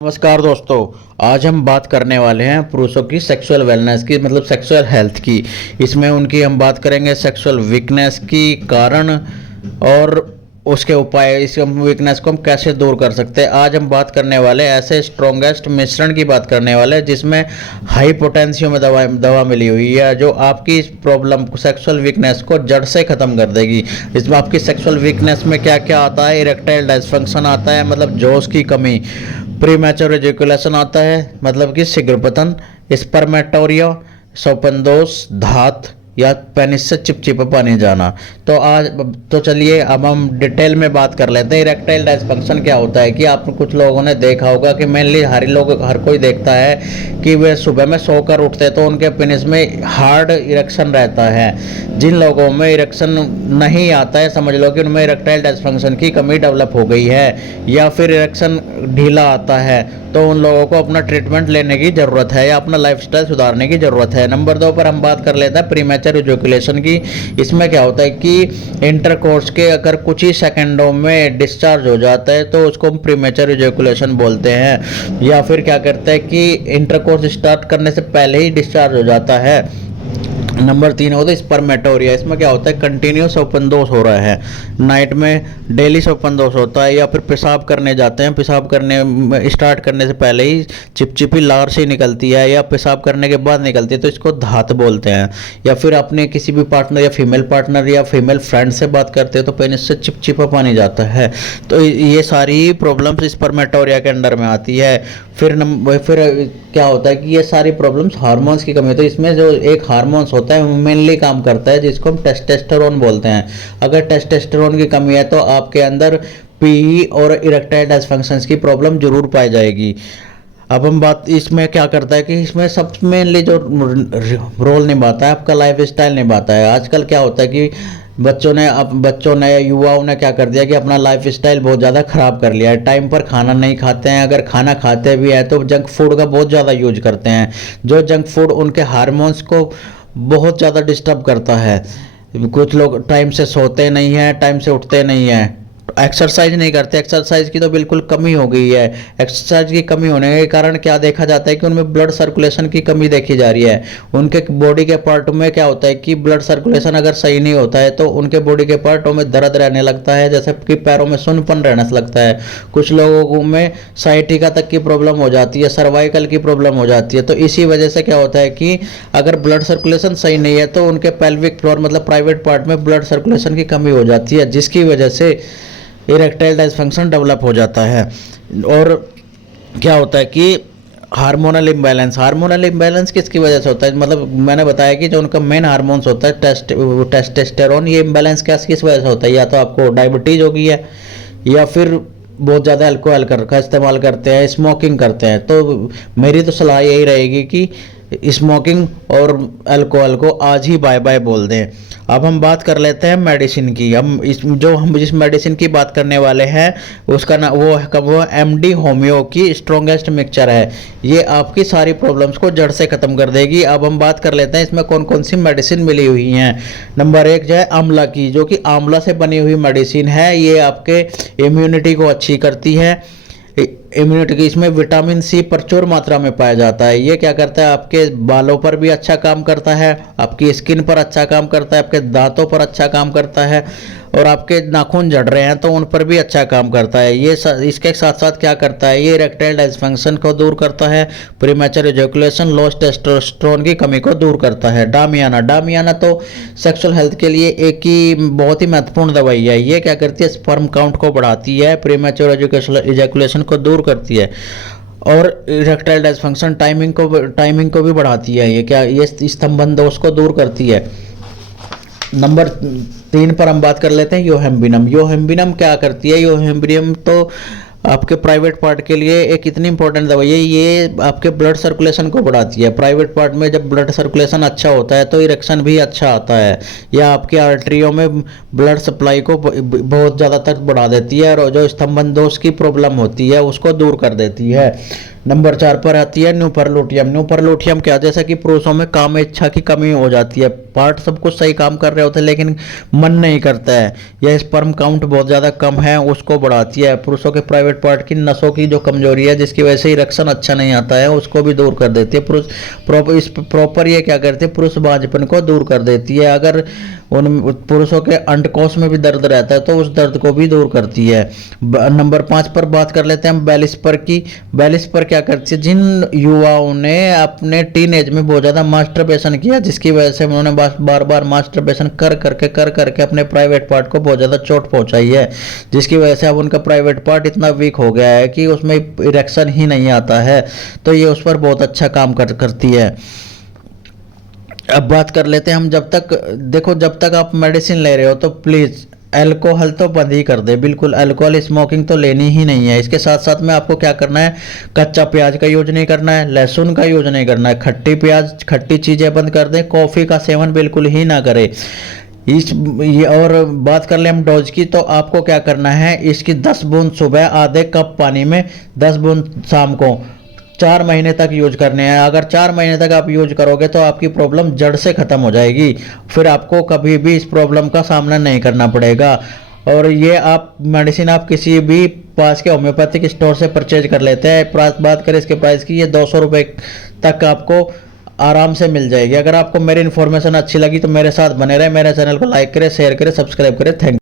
नमस्कार दोस्तों। आज हम बात करने वाले हैं पुरुषों की सेक्सुअल वेलनेस की, मतलब सेक्सुअल हेल्थ की। इसमें उनकी हम बात करेंगे सेक्सुअल वीकनेस की कारण और उसके उपाय, इस वीकनेस को हम कैसे दूर कर सकते हैं। आज हम बात करने वाले ऐसे स्ट्रॉन्गेस्ट मिश्रण की बात करने वाले हैं जिसमें हाई पोटेंशियो में दवा मिली हुई है जो आपकी इस प्रॉब्लम को, सेक्सुअल वीकनेस को जड़ से ख़त्म कर देगी। इसमें आपकी सेक्सुअल वीकनेस में क्या क्या आता है? इरेक्टाइल डिसफंक्शन आता है, मतलब जोश की कमी। प्रीमैच्योर एजुकेशन आता है, मतलब कि शीघ्रपतन। स्पर्मेटोरिया, स्वपन दोष, धात या पेनिस से चिपचिपा पानी जाना। तो चलिए अब हम डिटेल में बात कर लेते हैं। इरेक्टाइल डिसफंक्शन क्या होता है कि आप कुछ लोगों ने देखा होगा कि मेनली हर कोई देखता है कि वे सुबह में सोकर उठते हैं तो उनके पेनिस में हार्ड इरेक्शन रहता है। जिन लोगों में इरेक्शन नहीं आता है, समझ लो कि उनमें इरेक्टाइल डिसफंक्शन की कमी डेवलप हो गई है, या फिर इरेक्शन ढीला आता है, तो उन लोगों को अपना ट्रीटमेंट लेने की ज़रूरत है या अपना लाइफस्टाइल सुधारने की ज़रूरत है। नंबर 2 पर हम बात कर लेते हैं प्रीमैच्योर इजैकुलेशन की। इसमें क्या होता है कि इंटरकोर्स के अगर कुछ ही सेकंडों में डिस्चार्ज हो जाता है तो उसको हम प्रीमैच्योर इजैकुलेशन बोलते हैं। या फिर क्या करते हैं कि इंटरकोर्स स्टार्ट करने से पहले ही डिस्चार्ज हो जाता है। नंबर 3 होता है स्पर्मेटोरिया। इसमें क्या होता है, कंटिन्यूस ओपन दोष हो रहा है, नाइट में डेली ओपन दोष होता है, या फिर पेशाब करने जाते हैं, पेशाब करने स्टार्ट करने से पहले ही चिपचिपी लार से निकलती है या पेशाब करने के बाद निकलती है तो इसको धात बोलते हैं। या फिर अपने किसी भी पार्टनर या फीमेल फ्रेंड से बात करते हैं तो पेनिस से चिपचिपा पानी जाता है। तो ये सारी प्रॉब्लम्स स्पर्मेटोरिया के अंडर में आती है। फिर क्या होता है कि ये सारी प्रॉब्लम्स हार्मोन्स की कमी होती है। इसमें जो एक हार्मोन्स होता है मेनली काम करता है जिसको हम टेस्टोस्टेरोन बोलते हैं। अगर टेस्टोस्टेरोन की कमी है तो आपके अंदर पीई और इरेक्टाइल डिसफंक्शंस की प्रॉब्लम जरूर पाई जाएगी। अब हम बात इसमें क्या करता है कि इसमें सब मेनली जो रोल निभाता है आपका लाइफ स्टाइल निभाता है। आजकल क्या होता है कि बच्चों ने युवाओं ने क्या कर दिया कि अपना लाइफ स्टाइल बहुत ज़्यादा ख़राब कर लिया है। टाइम पर खाना नहीं खाते हैं, अगर खाना खाते भी हैं तो जंक फूड का बहुत ज़्यादा यूज करते हैं। जो जंक फूड उनके हार्मोन्स को बहुत ज़्यादा डिस्टर्ब करता है। कुछ लोग टाइम से सोते नहीं हैं, टाइम से उठते नहीं हैं, एक्सरसाइज नहीं करते। एक्सरसाइज की तो बिल्कुल कमी हो गई है। एक्सरसाइज की कमी होने के कारण क्या देखा जाता है कि उनमें ब्लड सर्कुलेशन की कमी देखी जा रही है। उनके बॉडी के पार्ट में क्या होता है कि ब्लड सर्कुलेशन अगर सही नहीं होता है तो उनके बॉडी के पार्टों में दर्द रहने लगता है, जैसे कि पैरों में सुन्नपन रहने लगता है। कुछ लोगों में साइटिका तक की प्रॉब्लम हो जाती है, सर्वाइकल की प्रॉब्लम हो जाती है। तो इसी वजह से क्या होता है कि अगर ब्लड सर्कुलेशन सही नहीं है तो उनके पेल्विक फ्लोर मतलब प्राइवेट पार्ट में ब्लड सर्कुलेशन की कमी हो जाती है, जिसकी वजह से इरेक्टाइल डिसफंक्शन डेवलप हो जाता है। और क्या होता है कि हार्मोनल इम्बैलेंस किसकी वजह से होता है? मतलब मैंने बताया कि जो उनका मेन हार्मोन्स होता है टेस्टोस्टेरोन, ये इम्बैलेंस किस वजह से होता है? या तो आपको डायबिटीज़ हो गई है, या फिर बहुत ज़्यादा अल्कोहल का इस्तेमाल करते हैं, स्मोकिंग करते हैं। तो मेरी तो सलाह यही रहेगी कि स्मोकिंग और अल्कोहल को आज ही बाय बाय बोल दें। अब हम बात कर लेते हैं मेडिसिन की। हम जिस मेडिसिन की बात करने वाले हैं उसका ना वो एमडी होम्यो की स्ट्रॉन्गेस्ट मिक्सचर है। ये आपकी सारी प्रॉब्लम्स को जड़ से ख़त्म कर देगी। अब हम बात कर लेते हैं इसमें कौन कौन सी मेडिसिन मिली हुई हैं। नंबर 1 जो है आंवला की, जो कि आंवला से बनी हुई मेडिसिन है। ये आपके इम्यूनिटी को अच्छी करती है। इम्यूनिटी की इसमें विटामिन सी प्रचुर मात्रा में पाया जाता है। ये क्या करता है, आपके बालों पर भी अच्छा काम करता है, आपकी स्किन पर अच्छा काम करता है, आपके दांतों पर अच्छा काम करता है, और आपके नाखून झड़ रहे हैं तो उन पर भी अच्छा काम करता है। इसके साथ साथ क्या करता है, ये इरेक्टाइल डिसफंक्शन को दूर करता है, प्रीमैच्योर इजैकुलेशन, लॉस टेस्टोस्टेरोन की कमी को दूर करता है। डामियाना तो सेक्सुअल हेल्थ के लिए एक ही बहुत ही महत्वपूर्ण दवाई है। ये क्या करती है, स्पर्म काउंट को बढ़ाती है, प्रीमैच्योर इजैकुलेशन को दूर करती है, और इरेक्टाइल डिसफंक्शन टाइमिंग को भी बढ़ाती है। ये स्तंभन दोष को दूर करती है। नंबर 3 पर हम बात कर लेते हैं योहेम्बिनम क्या करती है? योहेम्बिनम तो आपके प्राइवेट पार्ट के लिए एक इतनी इंपॉर्टेंट दवाई है। ये आपके ब्लड सर्कुलेशन को बढ़ाती है। प्राइवेट पार्ट में जब ब्लड सर्कुलेशन अच्छा होता है तो इरेक्शन भी अच्छा आता है। या आपकी आर्टरियों में ब्लड सप्लाई को बहुत ज़्यादा तक बढ़ा देती है, और जो स्तंभन दोष की प्रॉब्लम होती है उसको दूर कर देती है। नंबर 4 पर आती है न्यूपरलोटियम। न्यूपरलोटियम क्या, जैसा कि पुरुषों में काम इच्छा की कमी हो जाती है, पार्ट सब कुछ सही काम कर रहे होते हैं लेकिन मन नहीं करता है, यह स्पर्म काउंट बहुत ज़्यादा कम है, उसको बढ़ाती है। पुरुषों के प्राइवेट पार्ट की नसों की जो कमजोरी है जिसकी वजह से इरेक्शन अच्छा नहीं आता है, उसको भी दूर कर देती है। पुरुष प्रॉपर ये क्या करती है, पुरुष बांझपन को दूर कर देती है। अगर उन पुरुषों के अंडकोश में भी दर्द रहता है तो उस दर्द को भी दूर करती है। नंबर 5 पर बात कर लेते हैं बेलिस्पर की। बेलिस्पर क्या करती है, जिन युवाओं ने अपने टीन एज में बहुत ज़्यादा मास्टरबेशन किया जिसकी वजह से उन्होंने बार बार मास्टरबेशन कर करके अपने प्राइवेट पार्ट को बहुत ज़्यादा चोट पहुंचाई है, जिसकी वजह से अब उनका प्राइवेट पार्ट इतना वीक हो गया है कि उसमें इरेक्शन ही नहीं आता है, तो ये उस पर बहुत अच्छा काम करती है। अब बात कर लेते हैं हम, जब तक देखो जब तक आप मेडिसिन ले रहे हो तो प्लीज़ अल्कोहल तो बंद ही कर दे, बिल्कुल अल्कोहल स्मोकिंग तो लेनी ही नहीं है। इसके साथ साथ में आपको क्या करना है, कच्चा प्याज का यूज नहीं करना है, लहसुन का यूज नहीं करना है, खट्टी प्याज खट्टी चीज़ें बंद कर दें, कॉफ़ी का सेवन बिल्कुल ही ना करें। ये और बात कर ले हम डोज की, तो आपको क्या करना है, इसकी 10 बूंद सुबह आधे कप पानी में, 10 बूंद शाम को 4 महीने तक यूज करने हैं। अगर 4 महीने तक आप यूज करोगे तो आपकी प्रॉब्लम जड़ से ख़त्म हो जाएगी, फिर आपको कभी भी इस प्रॉब्लम का सामना नहीं करना पड़ेगा। और ये आप मेडिसिन आप किसी भी पास के होम्योपैथिक स्टोर से परचेज कर लेते हैं। बात करें इसके प्राइस की, ये 200 रुपये तक आपको आराम से मिल जाएगी। अगर आपको मेरी इन्फॉर्मेशन अच्छी लगी तो मेरे साथ बने रहे, मेरे चैनल को लाइक करें, शेयर करें, सब्सक्राइब करें। थैंक